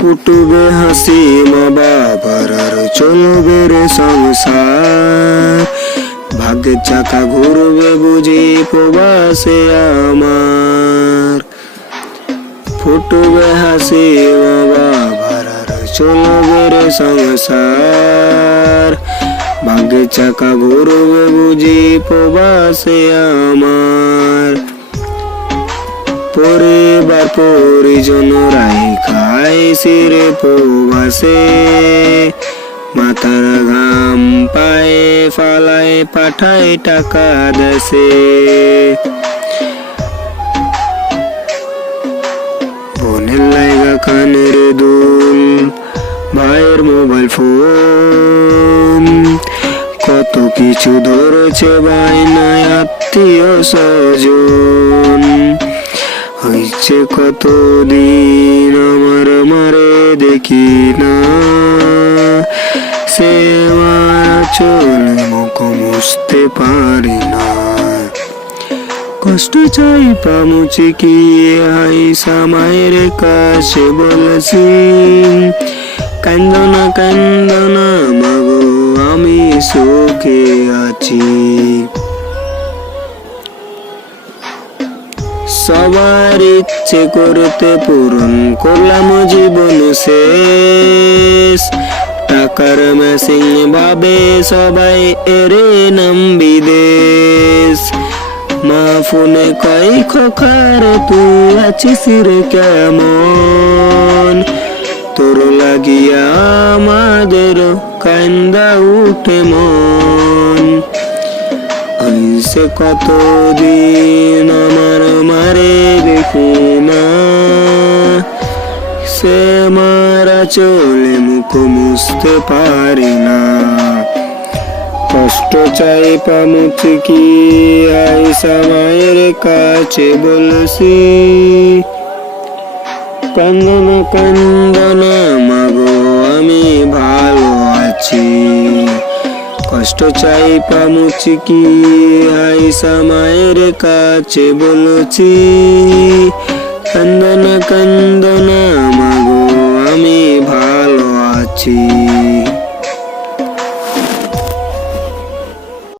ফুটবে হাসি, মা বাবার চলবে রে সংসার। ভাগ্যের চাকা ঘুরবে বুঝি প্রবাসে আমার। ফুটবে হাসি, মা বাবার চলবে রে সংসার। ভাগ্যের চাকা ঘুরবে বুঝি প্রবাসে আমার। পরিবার পরিজন রাই খাই সিরে প্রবাসে মাথার ঘাম পায়ে ফালায় পাঠায় টাকা দেশে। বোনের লাইগা কানের দুল, ভাইয়ের মোবাইল ফোন। কত কিছু ধরেছে বাইনায় আত্মীয় স্বজন। হয়েছে কত দিন আমার মারে দেখি না। সে আমার চলে মুখ মুছতে পারি না। কষ্ট চাই পামুচি কি আই সামায়ের কাছে বলেছি। কান্দনা কান্দনা মাগো, আমি সুখে আছি। সবার ইচ্ছে করতে পূরণ করলাম জীবন শেষ। টাকার মেশিং ভাবে সবাই এরে নাম বিদেশ। মা ফোনে কই খোকার, তুই আছিস রে কেমন? তোর লাগিয়া আমাদের কান্দা উঠে মন। সে কতদিন আমার মারে দেখি না। সে মারা চলে মুখ মুছতে পারি না। কষ্ট চাই পামুচি কি আইসা মায়ের কাছে বলছি। কান্দনা কান্দনা মাগো, আমি আছি কষ্ট চাই পামুচি কি? আইসা মায়ের কাছে বলছি কান্দনা কান্দনা মাগো আমি ভালো আছি।